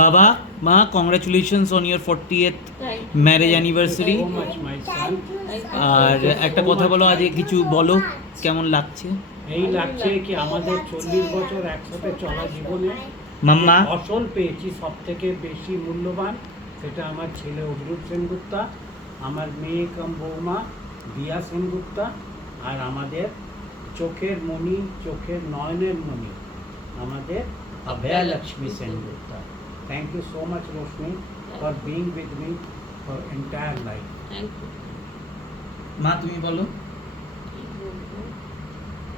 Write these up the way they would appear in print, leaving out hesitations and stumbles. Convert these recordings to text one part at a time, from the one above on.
বাবা মা congratulations on your 40th marriage anniversary. So much, my son. আর একটা কথা বলো, আজ কিছু বলো, কেমন লাগছে? এই লাগছে কি আমাদের 40 বছর একসাথে চলা জীবনে মাম্মা যে ফসল পেয়েছি সব থেকে বেশি মূল্যবান, সেটা আমার ছেলে অভিরূপ সেনগুপ্তা, আমার মেয়ে কাম বৌমা দিয়া সেনগুপ্তা, আর আমাদের চোখের মণি, চোখের নয়নের মণি আমাদের Abhaya Lakshmi Sengupta. Thank you so much Roshni for being with me for entire life. Thank you. মা তুমি বলো। কি বলবো?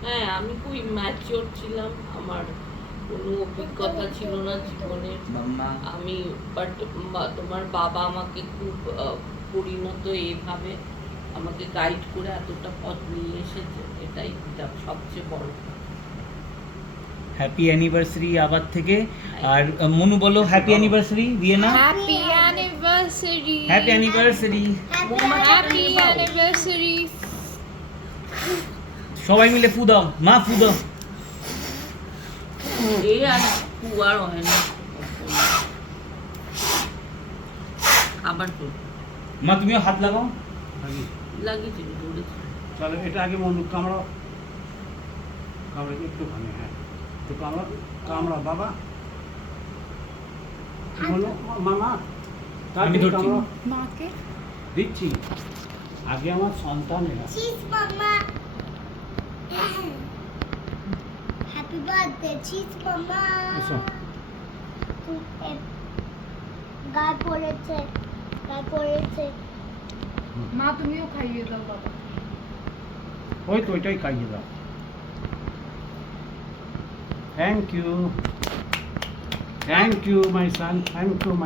হ্যাঁ, আমি খুব ম্যাচিওর ছিলাম, আমার কোনো অভিজ্ঞতা ছিল না জীবনের। মাম্মা আমি বাট তোমার বাবা আমাকে খুব পরিণত এভাবে আমাকে গাইড করে এতটা পথ নিয়ে এসেছে, এটাই সবচেয়ে বড়। হ্যাপি অ্যানিভার্সারি আবার থেকে। আর মনু বলো happy anniversary Vienna. Happy anniversary. Happy anniversary. Happy anniversary. সবাই মিলে ফু দাও, মা ফু দাও। এই আর পুয়ার হয় না, আবার তো মা তুমিও হাত লাগাও। লাগিয়েছি ধরেছি। চলো এটা আগে মনু কামড়াও, কামড়া একটুখানি, হ্যাঁ একটু কামড়া, কামড়া বাবা মনু, মামা আমি ধরছি। কামড়াও। মাকে দিচ্ছি আগে আমার সন্তানেরা। Cheese, Mama. Happy birthday, cheese, Mama. এসো। গায়ে পড়েছে, গায়ে পড়েছে। মা তুমিও খাইয়ে দাও বাবা। ওই তো ওইটাই খাইয়ে দাও। Thank you, thank you my son, thank you my